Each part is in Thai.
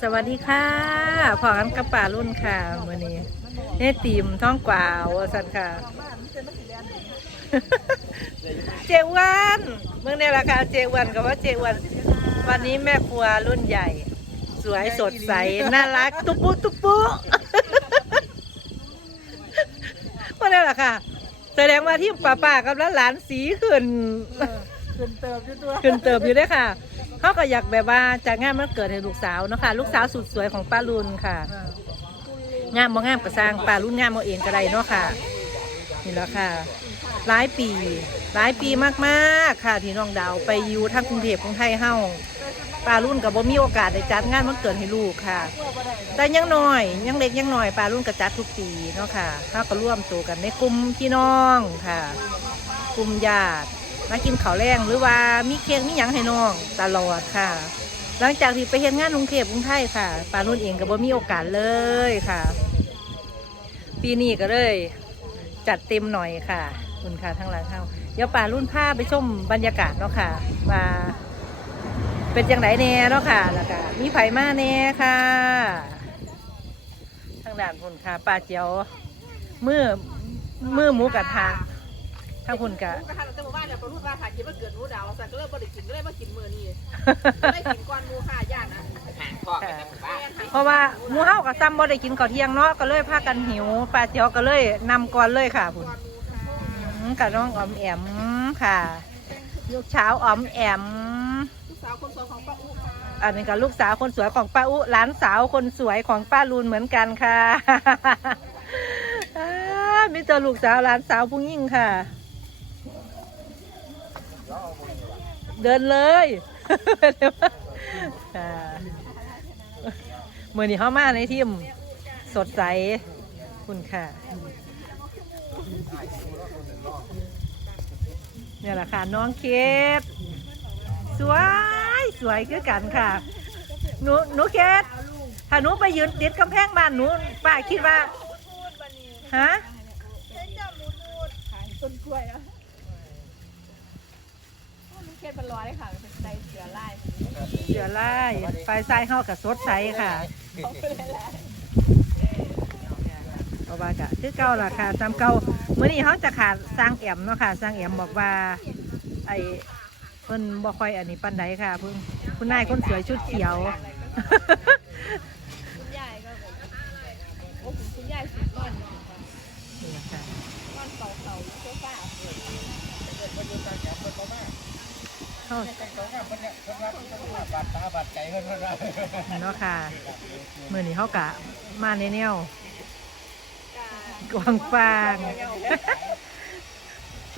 สวัสดีค่ะพอกันกับป่ารุ่นค่ะมื่อนี้เน่ตีมท้องกว่าวสันค่ะ เจวันเมื่อนี้ราคาเจวันกับว่าเจวัน วันนี้แม่ครัวรุ่นใหญ่ สวยสดใส น่ารัก ตุ๊ปุตุ๊ปุเมื่อนี้ราคาแสดงว่าที่ป้าป่ากับหลานๆสีขึ้นขึ้นเติมอยู่ตัวขึ้นเติบอยู่ด้วยค่ะ เขาก็อยากแบบว่าจะงานมันเกิดให้ลูกสาวเนาะค่ะ ลูกสาวสุดสวยของป้ารุนค่ะ งามบ่งามก็สร้างป้ารุ่นงามเอาเองก็ได้เนาะค่ะ นี่แหล้วค่ะ หลายปี หลายปีมากๆค่ะที่น้องดาวไปอยู่ทางกรุงเทพของไทยเฮาป้ารุ่นกับบ่มีโอกาสได้จัดงานมันเกิดให้ลูกค่ะ แต่ยังน้อยยังเล็กยังน้อยป้ารุ่นก็จัดทุกปีเนาะค่ะเขาก็ร่วมตัวกันในกลุ่มพี่น้องค่ะ กลุ่มญาติ มากินข้าวแรงหรือว่ามีเค้กมีหยังให้น้องตลอดค่ะ หลังจากที่ไปเห็นงานกรุงเทพกรุงไทยค่ะปานุ่นเองก็บ่มีโอกาสเลยค่ะ ปีนี้ก็เลย จัดเต็มหน่อยค่ะคุณค่ะทั้งหลายเท่าเดี๋ยวป่ารุ่นผ้าไปชมบรรยากาศเนาะค่ะว่าเป็นจังไดแน่เนาะค่ะแล้วก็มีไผมาแน่ค่ะทางด้านคุณค่ะป้าเจียวมือมือหมูกระทะทางคุณกะ แหมู่บ้านเนี่ยประทุนว่าถ่ายกินมาเกิดหนูดาวสั่นก็เลยบ่ได้กินก็เลยมากินมือนี้ได้กินก่อนมูค่ะย่านนะเพราะว่าหมูเฮากับซ้ำบ่ได้กินข้าวเที่ยงเนาะก็เลยพากันหิวป้าเจียวก็เลยนำก่อนเลยค่ะพุ่นอืมกับน้องออมแอมค่ะลูกเช้าวออมแอม ลูกสาวคนสวยของป้าอุ๊ค่ะอันนี้ก็ลูกสาวคนสวยของป้าอุหลานสาวคนสวยของป้าลูนเหมือนกันค่ะ อ่ามีแต่ลูกสาวหลานสาวผู้ยิ่งค่ะ เดินเลยค่ะมือนี้เข้ามาในทีมสดใสคุณค่ะเนี่ยแหละค่ะน้องเคสสวย สวยคือกันค่ะหนูหนูเคสถ้าหนูไปยืนติดกำแพงบ้านหนูป้าคิดว่าฮะต้นกล้วย อะมันเค็ดเป็นร้อยค่ะเป็นใจเสือลายเสือไล่ไฟทรายเข้ากับสดใสค่ะเขาไปเลยแหละเพราะว่ากะคือเก่าล่ะค่ะตามเก่าเมื่อนี้เขาจะขาดสร้างแอมเนาะค่ะสร้างแอมบอกว่าไอเพิ่นบ่ค่อยอันนี้ปันใดค่ะเพิ่นคุณนายคนสวยชุดเขียว คุณยายก็แบบโอ้คุณยายสุดนอน นี่นะคะ นอนเก่าๆโซฟา เข้าบาดตาบาดใจเพิ่นเพิ่นว่าเนาะค่ะมื่อนี้เขากะมาในแนวกวางฟาง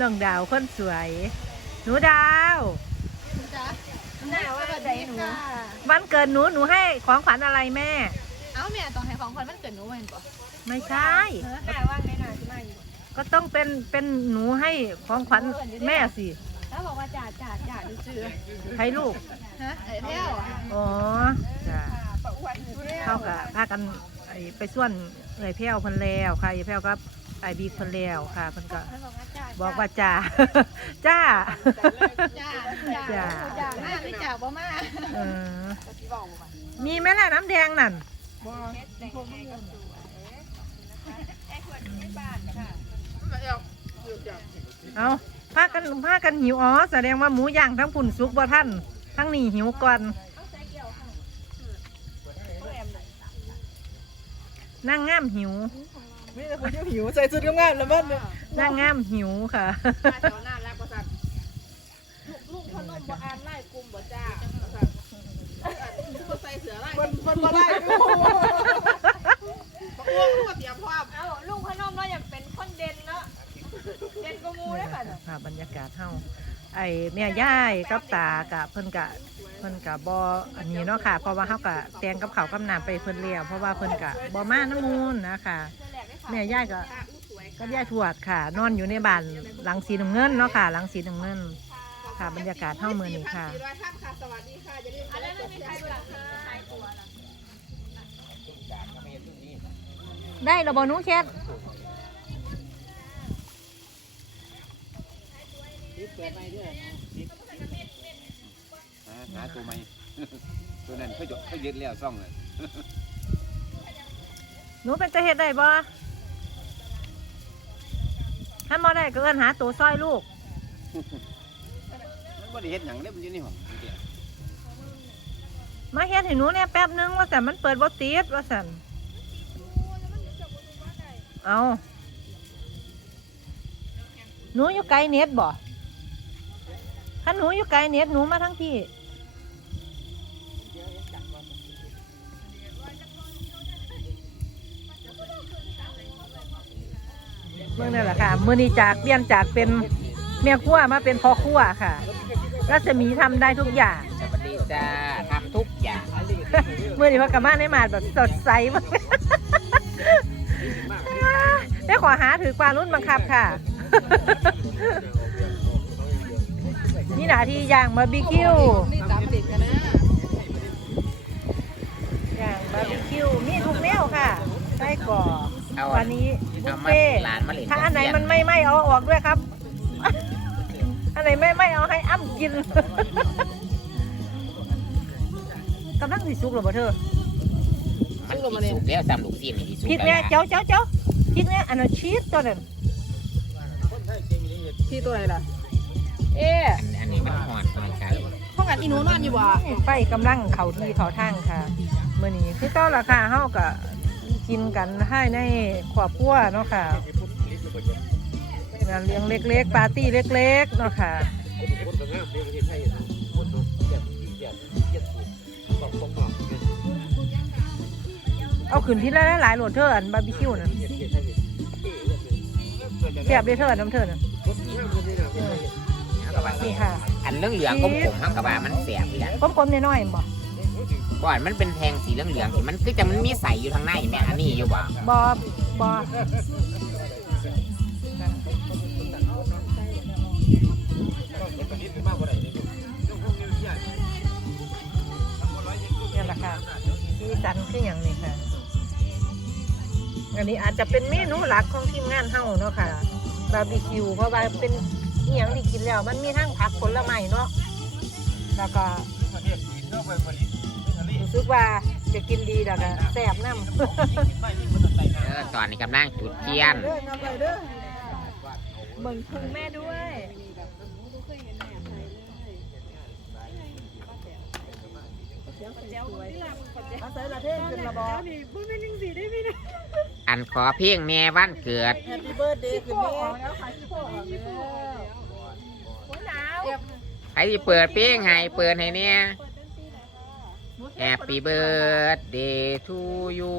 น้องดาวคนสวย หนูดาวหน้าว่าใจหนูวันเกิดหนูหนูให้ของขวัญอะไรแม่ เอ้าแม่ต้องให้ของขวัญมันเกิดหนูเห็นปะไม่ใช่หน้าว่างในหน้าที่มาอยู่ก็ต้องเป็นเป็นหนูให้ของขวัญแม่สิ แล้วบอกว่าจ่าจ่าจ่าดูจือให้ลูก ฮะเอ้ยเที่ยวอ๋อจ้ะเท่ากับพากันไอไปส่วนเอ่ยแพ้วเพิ่นแล้วค่ะไอ้แพ้วก็ไอบีเพิ่นแล้วค่ะเพิ่นก็แล้วบอกว่าจ่าบอกว่าจ้าจ้า จ่าจ่าจ่ามาไม่จ่าบ่มาเออมีไหมล่ะน้ำแดงนั่นเอา พากันพากันหิวอ๋อแสดงว่าหมูย่างทั้งปุ่นซุกบ่ท่านทั้งนี่หิวก่อนนั่งง่ามหิวไม่แต่คนหิวใส่ชุดงามๆแล้วมันนั่งง่ามหิวค่ะแถวหน้ารักประสันลูกพนมบ่อ่านไล่กลุ่มบ่จ้าใส่เสือไล่มันมันบ่ได้กูพวกลูกเตรียมพร้อม เอ้าลุงพนมเนาะอยากเป็นคนเด่นเนาะเด่นกว่าหมูได้ ค่ะ บรรยากาศเฮาไอ้แม่ย่ายกับตากะเพิ่นกะเพิ่นกะบ่อันนี้เนาะค่ะ เพราะว่าเฮากะแตงกับเขาวกับน้ำไปเพิ่นเลี้ยวเพราะว่าเพิ่นกะบ่มาน้ำมูลนะคะแม่ย่ายก็ก็ย่ายทวดค่ะ นอนอยู่ในบ้านหลังสีน้ำเงินเนาะค่ะ หลังสีน้ำเงินค่ะบรรยากาศเฮาเมือนี้ค่ะสี่ร้อยท่านค่ะสวัสดีค่ะอย่าลืมกดไลค์กดแชร์ด้วยนะคะได้ระบ่หนู แคทหาตัวใหม่ตัวนั้นเขาจดเขายึดแล้วซ่องเลยหนูเป็นจะเฮ็ดได้บ่ถ้าบ่ได้ก็เอิ้นหาตัวซอยลูก มันบ่ได้เฮ็ดหยังเด้มันอยู่ในห้องเดียวมาเฮ็ดให้หนูเนี่ยแป๊บนึงว่าแต่นมันเปิดบ่ติดว่าสั่นเอาหนูอยู่ไกลเน็ตบ่ ถ้าหนูอยู่ไกลเน็ตหนูมาทั้งพี่เมื่อนั่นแหละค่ะมือนี้จากเปลี่ยนจากเป็นเมียครัวมาเป็นพ่อครัวค่ะรัศมีทำได้ทุกอย่าง สวัสดีจ้าทำทุกอย่างเมื่อนี้พอกลับบ้านได้มาแบบสดใสมากได้ขอหาถือปลารุ่นบังคับค่ะ นี่หนาที่ย่างบาร์บีคิวนี่ตามเด็กกันนะย่างบาร์บีคิวมีทุกแนวค่ะไส้กรอกเอาวันนี้บุเอาฟมาเฟ่ต์หลานมาเล่นถ้าอันไหนมันไม่ไหม้เอาออกด้วยครับ อันไหนไม่ไหม้เอาให้อ้ำกินกำลังสิสุกหรือเปล่าเธอมันสิสุกแล้วซ้ำลูกซีนนี่สิสุกพริกเนี่ยเจ้าเจ้าเจ้าพริกเนี่ยอันนั้นชีสตัวนั้นที่ตัวไหนล่ะ เอ๊ะอันอันนี้ มันหอดหน่อยครับห้องกันอีหนูนอนอยู่บ่ไฟกำลังเข่าที่เข่าทางค่ะเมื่อนี้คือต้อนราคาเฮากับกินกันให้ในขวบพัวเนาะค่ะงานเลี้ยงเล็ก ๆ ปาร์ตี้เล็ก ๆ เนาะค่ะเอาขึ้นที่ละหลายๆโหลดเธออันบาร์บีคิวนะเสียบเลยเธออันน้ำเธอนะ เอากับว่านี่ค่ะอันเรื่องเหลืองๆกลมๆเฮากับว่ามันแสบเลยกลมๆน้อยๆบ่ก่อนมันเป็นแทงสีเหลืองๆที่มันคือจะมันมีใสอยู่ทางในแม่อันนี้อยู่บ่บอบอนี่แหละค่ะที่สันคืออย่างนี้ค่ะ อันนี้อาจจะเป็นเมนูหลักของทีมงานเฮาเนาะค่ะบาร์บีคิวเพราะว่าเป็น อหย่างที่กินแล้ว มันมีทั้งผักผลไม้เนาะแล้วก็รู้สึกว่าจะกินดีแล้วก็แซ่บน้ำเออตอนนี้กำลังจุดเทียนเบิ่งพุงแม่ด้วยอาศัยละเทศเป็นระบออันขอเพียงแม่วันเกิดแฮปปี้เบิร์ดเดย์คืนนี้ใค รที่เปิดเพลงให้เปิดให้เนี่ย Happy birthday to you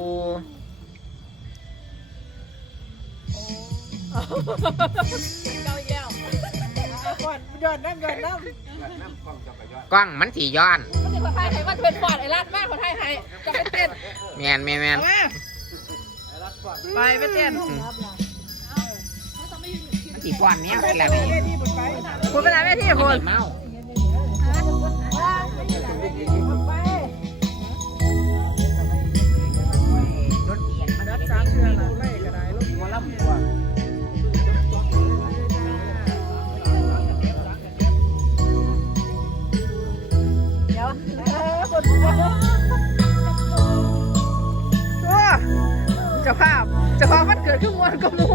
ก่อนย้อนน้ำย้อนน้กล้องมันสีย้อนำมันจะคนไทยไทยมันเป็นฟอดไอ้รัดมากคนไทยไทยจะไปเต้นแมนแมนแมนมาไปไปเต้นมันสีฟ้อนเนี้ยเป็นอะไรไหมคุณเป็นอะไรแม่ที่คุณเมา ดัดสามเดือนละไม่ก็ได้ลูกหัวลำหัวเดี๋ยวโอ้เจ้าภาพเจ้าภาพมันเกิดขึ้นมวนกบมู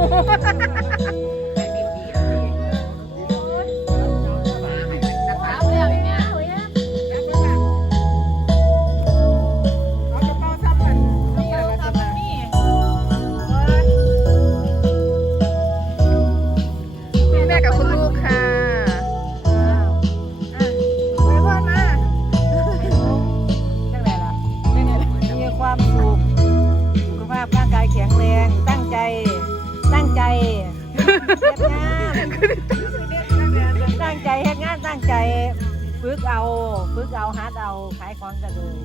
ฝึกเอาฮัดเอาขายของกันเลย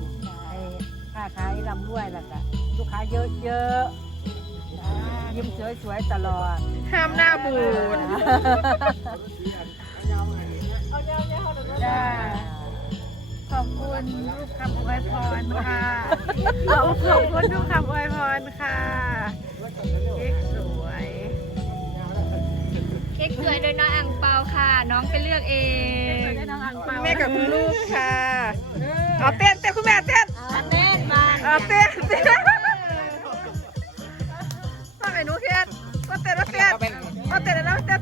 ให้ค้าขายร่ำรวยแล้วก็ลูกค้าเยอะๆยิ้มสวยๆตลอด ห้ามหน้าบูดจ้าขอบคุณลูกคำอวยพรค่ะขอบคุณลูกคำอวยพรค่ะเค้กสวยเเค้กสวยโดยน้องอังเปาค่ะ น้องไปเลือกเองแม่กับคุณลูกค่ะเอาเต้นเต้นคุณแม่เต้นเต้นมาเอาเต้นเต้นต้ไอ้หนูเต้นเต้นก็เต้นก็เต้นแล้วเต้น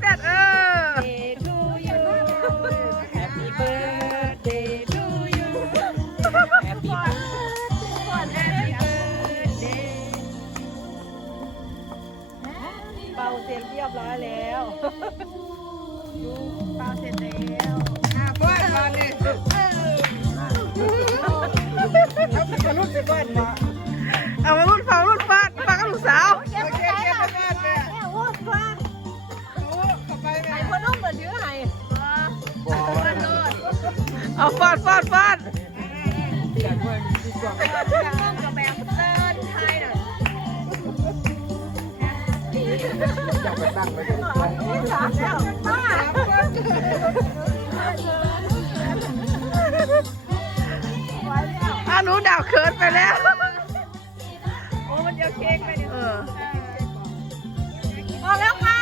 เอามารุ่นเฝ้ารุ่นฟาดฟาดกับลูกสาวโอเคเก็บไปแม่แม่ว่าฟาดโอ้เข้าไปแม่ไอ้พ่อนุ่มเหมือนยื้อไห้เอาฟาดฟาดฟาดกับแบบเติร์นไทยน่ะอาหนูดาว เขินไปแล้ว โอ้มันเดียวเค้กไปเนี่ยเออ พอแล้วค่ะ